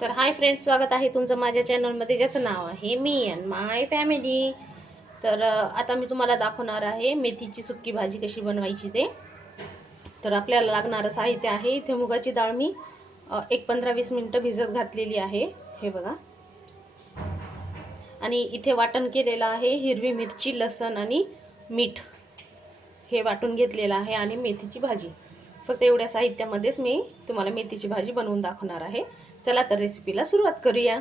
तर hi friends स्वागत आहे तुमचं माझ्या चॅनलमध्ये ज्याचं नाव आहे मी अँड माय फॅमिली तर आता मी तुम्हाला दाखवणार आहे मेथीची सुक्की भाजी कशी बनवायची ते. तर आपल्याला लागणारं साहित्य आहे इथे मुगाची डाळ मी एक पंधरा वीस मिनटं भिजत घातलेली आहे. हे बघा. आणि इथे वाटण केलेलं आहे हिरवी मिरची लसण आणि मीठ. हे वाटून घेतलेलं आहे आणि मेथीची भाजी. फक्त एवढ्या साहित्यामध्येच मी तुम्हाला मेथीची भाजी बनवून दाखवणार आहे. चला तर रेसिपीला सुरुवात करूया.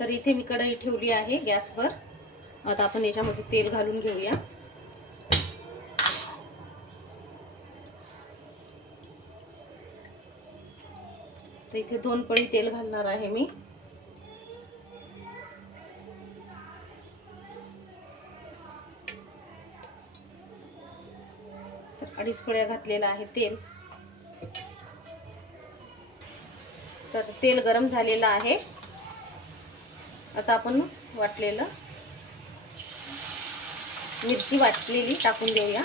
तर इथे मी कढई ठेवली आहे गॅसवर. आता आपण याच्यामध्ये तेल घालून घेऊया. तर इथे दोन पळी तेल घालणार आहे मी. तर अडीच पळ्या घातलेलं आहे तेल. तर तेल गरम झालेलं आहे. आता आपण वाटलेलं मिरची वाटलेली टाकून देऊया.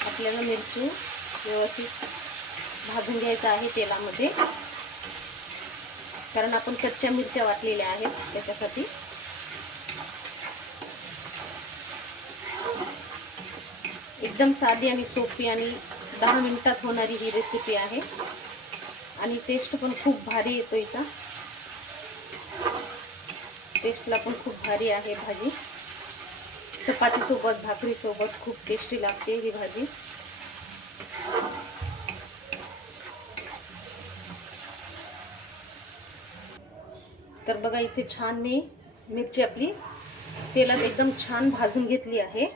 आपल्याला मिरची व्यवस्थित भाजून घ्यायचं आहे तेलामध्ये. कारण आपण कच्च्या मिरच्या वाटलेल्या आहेत त्याच्यासाठी. एकदम साधी आणि सोपी आणि दहा मिनिटात होणारी ही रेसिपी आहे. आणि टेस्ट पण खूप भारी येतो इथं. टेस्टला पण खूप भारी आहे भाजी. चपातीसोबत भाकरीसोबत खूप टेस्टी लागते ही भाजी. तर बघा इथे छान मी मिरची आपली तेलात एकदम छान भाजून घेतली आहे.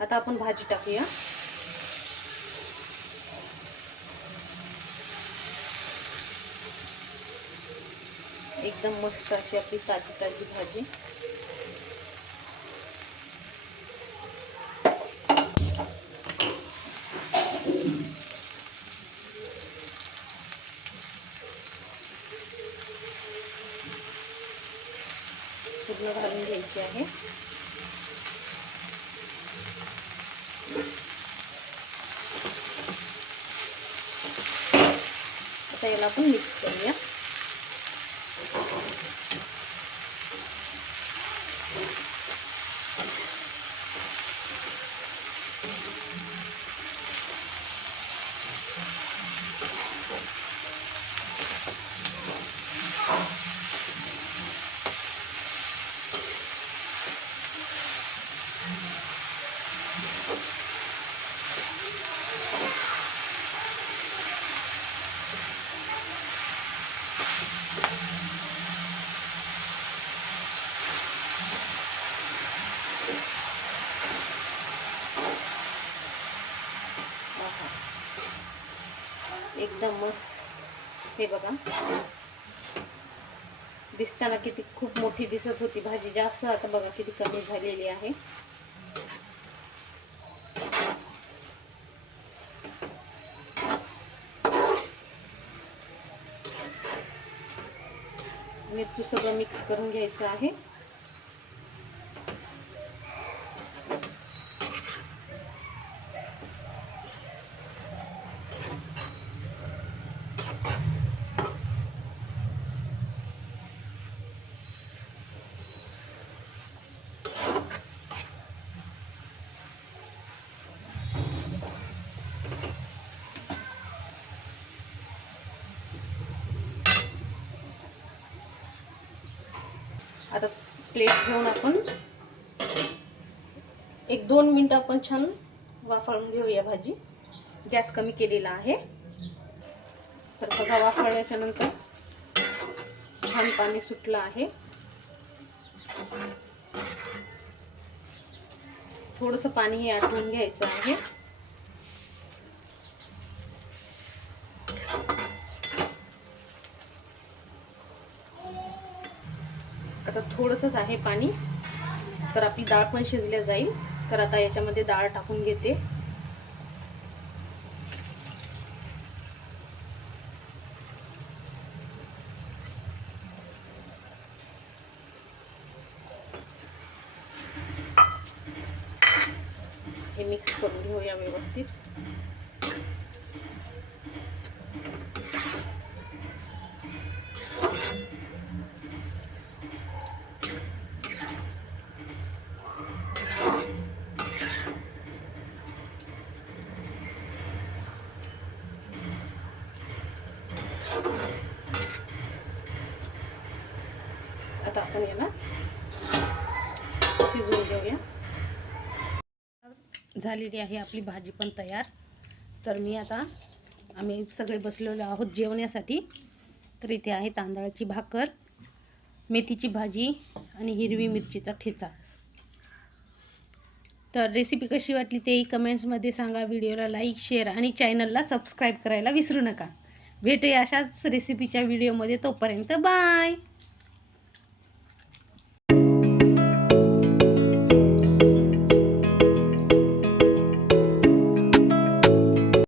आता आपण भाजी टाकूया. एकदम मस्त अशी आपली ताजी ताजी भाजी. पूर्ण घालून घ्यायची आता याला आपण मिक्स करूया. एकदम मस्त. हे बघा. दिसताना किती खूप मोठी दिसत होती. भाजी जास्त आता बघा किती कमी झालेली आहे. मिरची सगळं मिक्स करून घ्यायचं आहे. आता प्लेट ठेवून आपण एक दोन मिनटं आपण छान वाफाळून घेऊया भाजी. गॅस कमी केलेला आहे. तर बघा वाफाळल्याच्या नंतर छान पाणी सुटलं आहे. थोडंसं पाणी हे आटवून घ्यायचं आहे. थोडंसंच आहे पाणी. तर आपली डाळ पण शिजल्या जाईल. तर आता याच्यामध्ये डाळ टाकून घेते. हे मिक्स करून घेऊया व्यवस्थित. झालेली आहे आपली भाजी पण तयार. तर मी आता आम्ही सगळे बसलेलो आहोत जेवण्यासाठी. तर इथे आहे तांदळाची भाकर मेथीची भाजी आणि हिरवी मिरचीचा ठेचा. तर रेसिपी कशी वाटली तेही कमेंट्समध्ये सांगा. व्हिडिओला लाईक शेअर आणि चॅनलला सबस्क्राईब करायला विसरू नका. भेटूया अशाच रेसिपीच्या व्हिडिओमध्ये तोपर्यंत बाय